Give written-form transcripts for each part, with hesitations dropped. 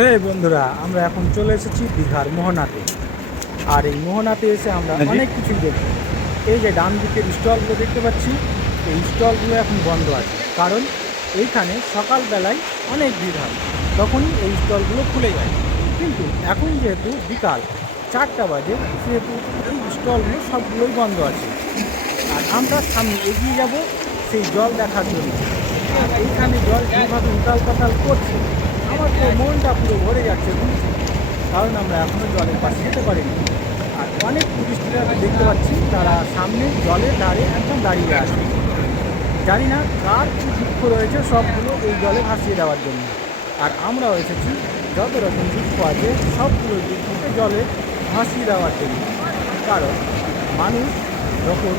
হ্যাঁ বন্ধুরা, আমরা এখন চলে এসেছি দীঘার মোহনাতে। আর এই মোহনাতে এসে আমরা অনেক কিছু দেখব। এই যে ডান দিকের স্টলগুলো দেখতে পাচ্ছি, এই স্টলগুলো এখন বন্ধ আছে, কারণ এইখানে সকালবেলায় অনেক ভিড় হয়, তখনই এই স্টলগুলো খুলে যায়। কিন্তু এখন যেহেতু বিকাল 4টা বাজে, সেহেতু এই স্টলগুলো সবগুলোই বন্ধ আছে। আর আমরা সামনে এগিয়ে যাব সেই জল দেখার জন্য। আর এইখানে জল যেভাবে উতাল পাতাল করছে, আমার তো মনটা পুরো ভরে যাচ্ছে, বুঝছি। কারণ আমরা এখনও জলের পাশে যেতে পারিনি। আর অনেক টুরিস্টরা দেখতে পাচ্ছি, তারা সামনে জলের ধারে একদম দাঁড়িয়ে আছে। জানি না কার কী দুঃখ রয়েছে, সবগুলো এই জলে ভাসিয়ে দেওয়ার জন্য। আর আমরাও এসেছি যত রকম দুঃখ আছে সবগুলো দুঃখকে জলে ভাসিয়ে দেওয়ার জন্য। কারণ মানুষ যখন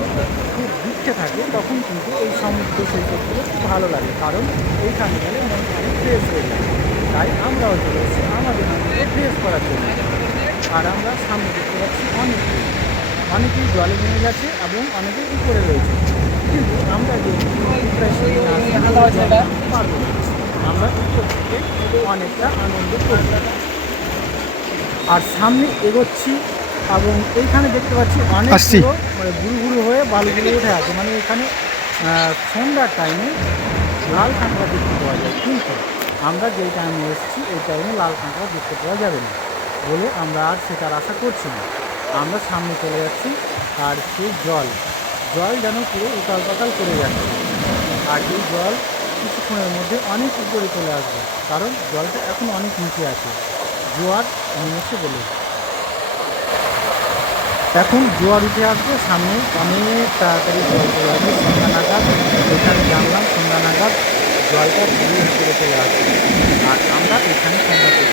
খুব দুঃখে থাকে, তখন কিন্তু এই সমুদ্র সৈকতগুলো খুব ভালো লাগে, কারণ এইখানে গেলে মন অনেক ফ্রেশ হয়ে যায়। তাই আমরাও চলে এসেছি আমাদের মনকে ফ্রেশ করার জন্য। আর আমরা সামনে দেখতে পাচ্ছি অনেকেই জলে নেমে গেছে এবং অনেকেই উপরে রয়েছে। কিন্তু আমরা যে পারবো না, আমরা উপর থেকে অনেকটা আনন্দ করব। আর সামনে এগোচ্ছি এবং এইখানে দেখতে পাচ্ছি অনেকগুলো মানে গুরু গুরু হয়ে বালুগুলো উঠে আছে। মানে এখানে সন্ধ্যার টাইমে লাল কাঁকড়া দেখতে পাওয়া যায়, কিন্তু আমরা যেই টাইমে এসেছি এই টাইমে লাল কাঁকড়া দেখতে পাওয়া যাবে না বলে আমরা আর সেটার আশা করছি না। আমরা সামনে চলে যাচ্ছি, আর সেই জল যেন পুরো উতাল পাতাল করে যাচ্ছে। আর এই জল কিছুক্ষণের মধ্যে অনেক উপরে চলে আসবে, কারণ জলটা এখন অনেক নিচে আছে, জোয়ার নেমেছে বলে। এখন জোয়ার উঠে আসবে, সামনে অনেক তাড়াতাড়ি জল চলে আসবে। সন্ধ্যা নাগাদ এখানে জানলাম, সন্ধ্যা নাগাদ জলটা পুরো উপরে চলে আসবে। আর আমরা এখানে